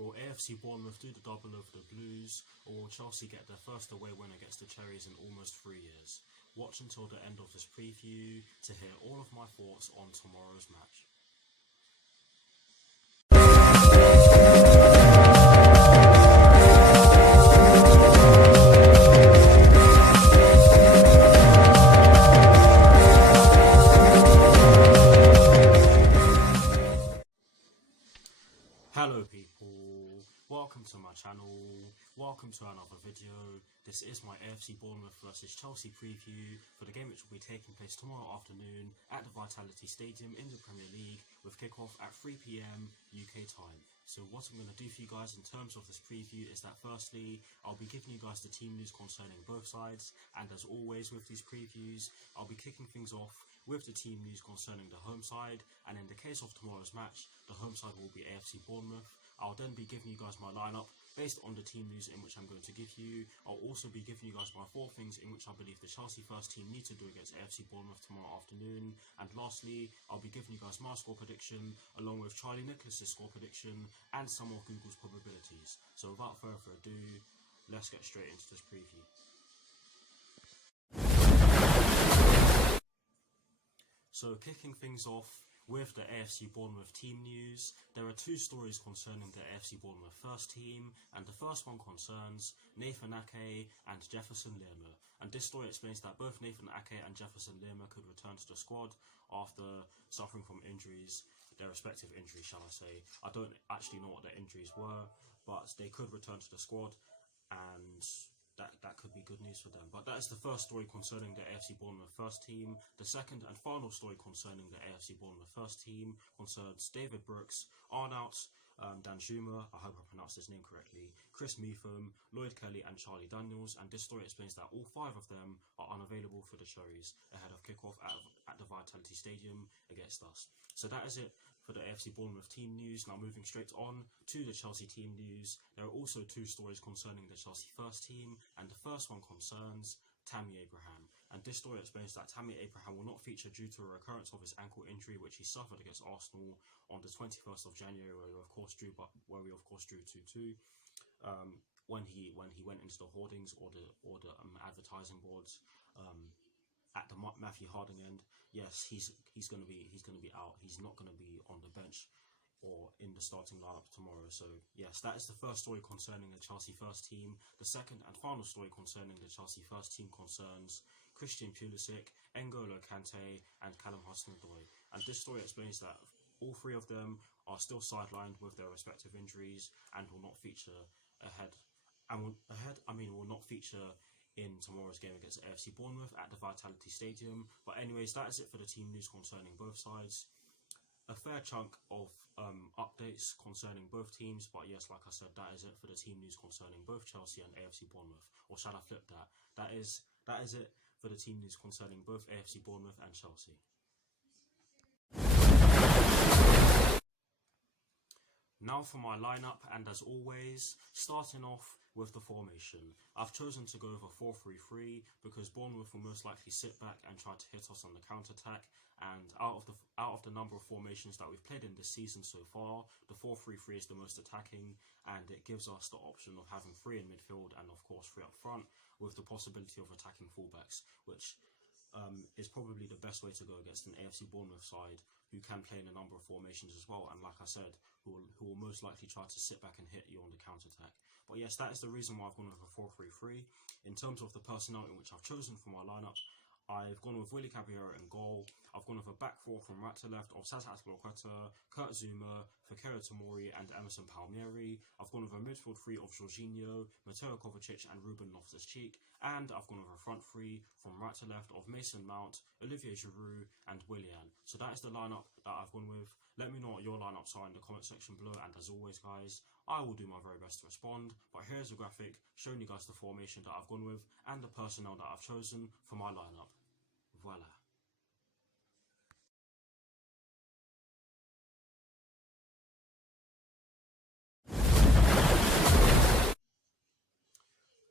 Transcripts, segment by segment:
Will AFC Bournemouth do the double over the Blues, or will Chelsea get their first away win against the Cherries in almost 3 years? Watch until the end of this preview to hear all of my thoughts on tomorrow's match. Hello people, welcome to my channel, welcome to another video. This is my AFC Bournemouth vs Chelsea preview for the game which will be taking place tomorrow afternoon at the Vitality Stadium in the Premier League with kickoff at 3 PM UK time. So what I'm going to do for you guys in terms of this preview is that firstly, I'll be giving you guys the team news concerning both sides, and as always with these previews, I'll be kicking things off with the team news concerning the home side, and in the case of tomorrow's match, the home side will be AFC Bournemouth. I'll then be giving you guys my lineup based on the team news in which I'm going to give you. I'll also be giving you guys my 4 things in which I believe the Chelsea first team need to do against AFC Bournemouth tomorrow afternoon. And lastly, I'll be giving you guys my score prediction along with Charlie Nicholas's score prediction and some of Google's probabilities. So without further ado, let's get straight into this preview. So kicking things off with the AFC Bournemouth team news, there are 2 stories concerning the AFC Bournemouth first team, and the first one concerns Nathan Ake and Jefferson Lerma. And this story explains that both Nathan Ake and Jefferson Lerma could return to the squad after suffering from injuries, their respective injuries shall I say. I don't actually know what their injuries were, but they could return to the squad, and that could be good news for them. But that is the first story concerning the AFC Bournemouth first team. The second and final story concerning the AFC Bournemouth first team concerns David Brooks, Arnaut Danjuma, I hope I pronounced his name correctly, Chris Meetham, Lloyd Kelly and Charlie Daniels, and this story explains that all 5 of them are unavailable for the Cherries ahead of kickoff at the Vitality Stadium against us. So that is it for the AFC Bournemouth team news. Now moving straight on to the Chelsea team news, there are also 2 stories concerning the Chelsea first team, and the first one concerns Tammy Abraham. And this story explains that Tammy Abraham will not feature due to a recurrence of his ankle injury which he suffered against Arsenal on the 21st of January, where we of course drew 2-2 when he went into the hoardings or the advertising boards at the Matthew Harding end. Yes, he's going to be out. He's not going to be on the bench or in the starting lineup tomorrow. So yes, that is the first story concerning the Chelsea first team. The second and final story concerning the Chelsea first team concerns Christian Pulisic, N'Golo Kante and Callum Hudson-Odoi. And this story explains that all 3 of them are still sidelined with their respective injuries and will not feature will not feature in tomorrow's game against AFC Bournemouth at the Vitality Stadium. But anyways, that is it for the team news concerning both sides. A fair chunk of updates concerning both teams, but yes, like I said, that is it for the team news concerning both Chelsea and AFC Bournemouth. Or shall I flip that? That is it for the team news concerning both AFC Bournemouth and Chelsea. Now for my lineup, and as always, starting off with the formation. I've chosen to go over 4-3-3 because Bournemouth will most likely sit back and try to hit us on the counter-attack, and out of the number of formations that we've played in this season so far, the 4-3-3 is the most attacking, and it gives us the option of having 3 in midfield and of course 3 up front, with the possibility of attacking fullbacks, which is probably the best way to go against an AFC Bournemouth side who can play in a number of formations as well, and like I said, who will most likely try to sit back and hit you on the counter-attack. But yes, that is the reason why I've gone with a 4-3-3. In terms of the personnel in which I've chosen for my lineup, I've gone with Willy Caballero in goal. I've gone with a back 4 from right to left of Sasa Azpilicueta, Kurt Zouma, Fikayo Tomori and Emerson Palmieri. I've gone with a midfield 3 of Jorginho, Mateo Kovacic and Ruben Loftus-Cheek. And I've gone with a front 3 from right to left of Mason Mount, Olivier Giroud and Willian. So that is the lineup that I've gone with. Let me know what your lineups are in the comment section below, and as always guys, I will do my very best to respond. But here's a graphic showing you guys the formation that I've gone with and the personnel that I've chosen for my lineup. Voila.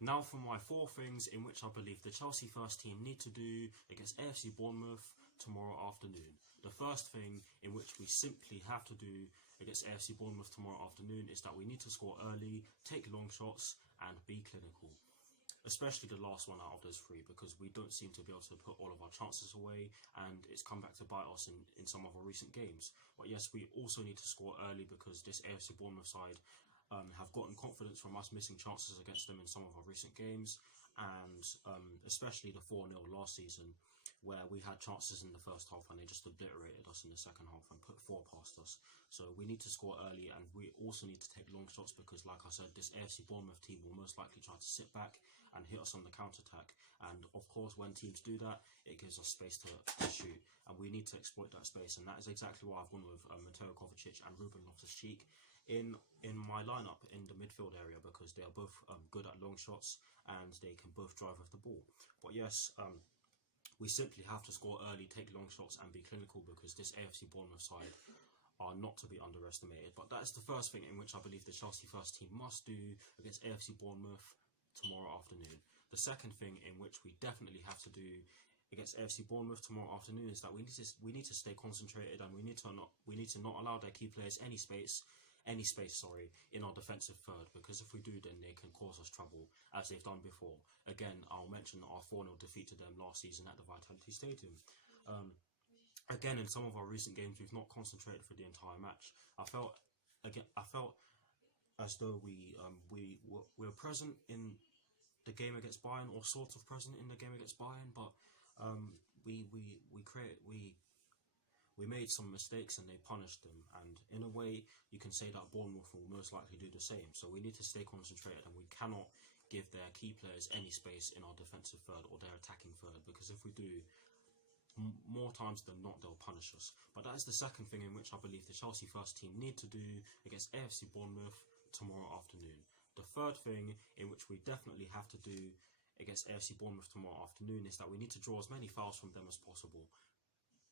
Now for my 4 things in which I believe the Chelsea first team need to do against AFC Bournemouth tomorrow afternoon. The first thing in which we simply have to do against AFC Bournemouth tomorrow afternoon is that we need to score early, take long shots, and be clinical. Especially the last one out of those three, because we don't seem to be able to put all of our chances away, and it's come back to bite us in some of our recent games. But yes, we also need to score early because this AFC Bournemouth side have gotten confidence from us missing chances against them in some of our recent games, and especially the 4-0 last season, where we had chances in the first half and they just obliterated us in the second half and put 4 past us. So we need to score early, and we also need to take long shots because, like I said, this AFC Bournemouth team will most likely try to sit back and hit us on the counter-attack. And of course, when teams do that, it gives us space to shoot, and we need to exploit that space. And that is exactly why I've gone with Mateo Kovacic and Ruben Loftus-Cheek in my lineup in the midfield area, because they are both good at long shots and they can both drive with the ball. But yes, we simply have to score early, take long shots, and be clinical, because this AFC Bournemouth side are not to be underestimated. But that is the first thing in which I believe the Chelsea first team must do against AFC Bournemouth tomorrow afternoon. The second thing in which we definitely have to do against AFC Bournemouth tomorrow afternoon is that we need to stay concentrated, and we need to not allow their key players any space in our defensive third, because if we do, then they can cause us trouble, as they've done before. Again, I'll mention our 4-0 defeat to them last season at the Vitality Stadium. Again, in some of our recent games, we've not concentrated for the entire match. I felt as though we were present in the game against Bayern, or sort of present in the game against Bayern, but we made some mistakes and they punished them, and in a way you can say that Bournemouth will most likely do the same. So we need to stay concentrated, and we cannot give their key players any space in our defensive third or their attacking third, because if we do, more times than not they'll punish us. But that is the second thing in which I believe the Chelsea first team need to do against AFC Bournemouth tomorrow afternoon. The third thing in which we definitely have to do against AFC Bournemouth tomorrow afternoon is that we need to draw as many fouls from them as possible.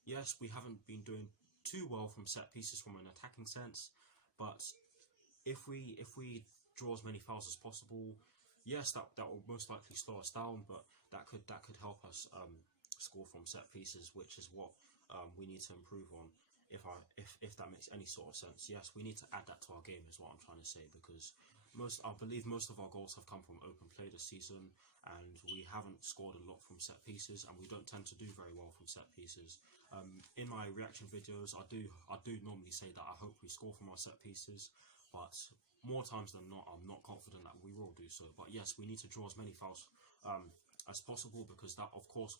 Yes, we haven't been doing too well from set pieces from an attacking sense, but if we draw as many fouls as possible, yes, that will most likely slow us down, but that could help us score from set pieces, which is what we need to improve on. If that makes any sort of sense. Yes, we need to add that to our game, is what I'm trying to say, because I believe most of our goals have come from open play this season, and we haven't scored a lot from set pieces, and we don't tend to do very well from set pieces. In my reaction videos, I do normally say that I hope we score from our set pieces, but more times than not, I'm not confident that we will do so. But yes, we need to draw as many fouls as possible, because that, of course,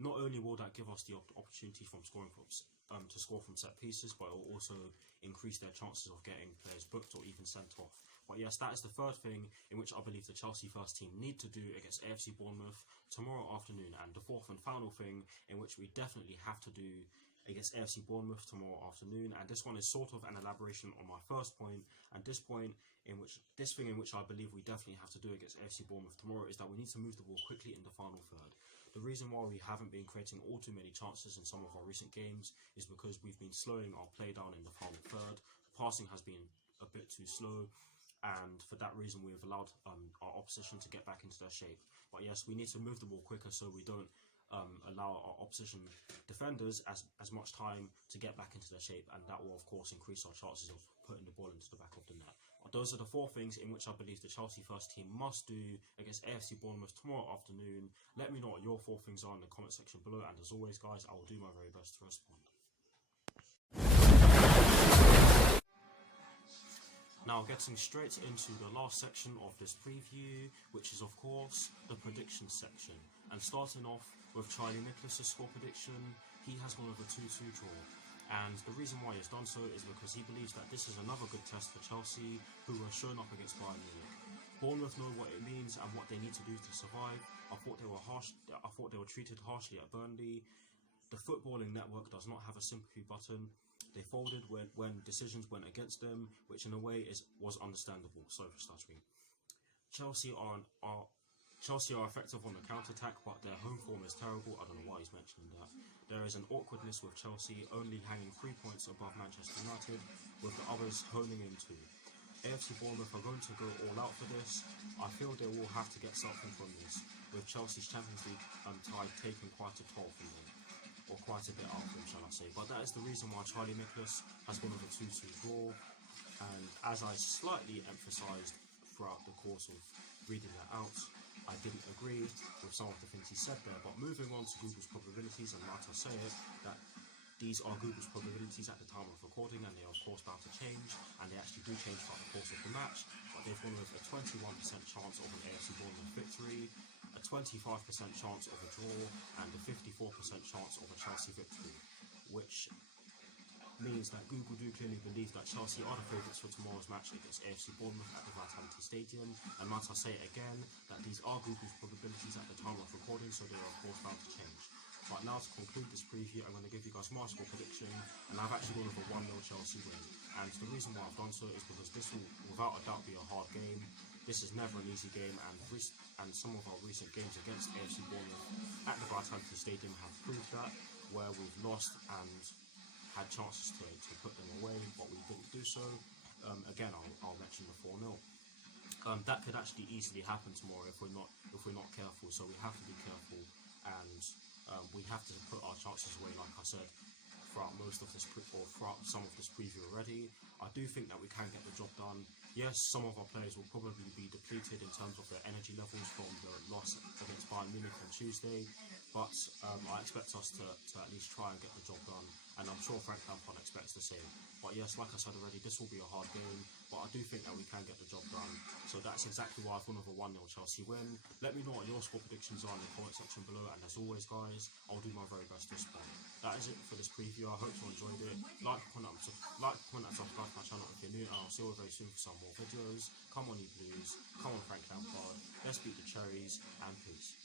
not only will that give us the opportunity to score from set pieces, but it will also increase their chances of getting players booked or even sent off. But yes, that is the third thing in which I believe the Chelsea first team need to do against AFC Bournemouth tomorrow afternoon. And the fourth and final thing in which we definitely have to do against AFC Bournemouth tomorrow afternoon, and this one is sort of an elaboration on my first point, and this thing in which I believe we definitely have to do against AFC Bournemouth tomorrow is that we need to move the ball quickly in the final third. The reason why we haven't been creating all too many chances in some of our recent games is because we've been slowing our play down in the final third. Passing has been a bit too slow, and for that reason we've allowed our opposition to get back into their shape. But yes, we need to move the ball quicker so we don't allow our opposition defenders as much time to get back into their shape, and that will of course increase our chances of putting the ball into the back of the net. Those are the four things in which I believe the Chelsea first team must do against AFC Bournemouth tomorrow afternoon. Let me know what your 4 things are in the comment section below, and as always guys, I will do my very best to respond. Now, getting straight into the last section of this preview, which is of course the predictions section, and starting off with Charlie Nicholas' score prediction, he has gone with a 2-2 draw. And the reason why he's done so is because he believes that this is another good test for Chelsea, who were shown up against Bayern Munich. Bournemouth know what it means and what they need to do to survive. I thought they were treated harshly at Burnley. The footballing network does not have a sympathy button. They folded when decisions went against them, which in a way was understandable. Sorry for stuttering. Chelsea are effective on the counter-attack, but their home form is terrible. I don't know why he's mentioning that. There is an awkwardness with Chelsea, only hanging 3 points above Manchester United, with the others honing in too. AFC Bournemouth are going to go all out for this. I feel they will have to get something from this, with Chelsea's Champions League tie taking quite a toll from them. or quite a bit up from, shall I say. But that is the reason why Charlie Nicholas has gone with a 2-2 draw. And as I slightly emphasised throughout the course of reading that out, I didn't agree with some of the things he said there. But moving on to Google's probabilities, and might I say it, that these are Google's probabilities at the time of recording, and they are of course bound to change, and they actually do change throughout the course of the match. But they've gone with a 21% chance of an AFC Bournemouth victory, a 25% chance of a draw, and a 54% chance of a Chelsea victory, which means that Google do clearly believe that Chelsea are the favourites for tomorrow's match against AFC Bournemouth at the Vitality Stadium. And might I say it again, that these are Google's probabilities at the time of recording, so they are of course bound to change. But now to conclude this preview, I'm going to give you guys my score prediction, and I've actually gone with a 1-0 Chelsea win. And the reason why I've done so is because this will without a doubt be a hard game. This is never an easy game, and some of our recent games against AFC Bournemouth at the Vitality Stadium have proved that, where we've lost and had chances to put them away, but we didn't do so. Again, I'll mention the 4-0. That could actually easily happen tomorrow if we're not careful. So we have to be careful, and we have to put our chances away, like I said, throughout throughout some of this preview already. I do think that we can get the job done. Yes, some of our players will probably be depleted in terms of their energy levels from the loss against Bayern Munich on Tuesday, but I expect us to at least try and get the job done, and I'm sure Frank Lampard expects the same. But yes, like I said already, this will be a hard game, but I do think that we can get the job done. So that's exactly why I've gone with a 1-0 Chelsea win. Let me know what your score predictions are in the comment section below, and as always guys, I'll do my very best to respond. That is it for this preview. I hope you enjoyed it. Like, comment, and subscribe to my channel if you're new, and I'll see you all very soon for some more videos. Come on you Blues, come on Frank Lampard, let's beat the Cherries, and peace.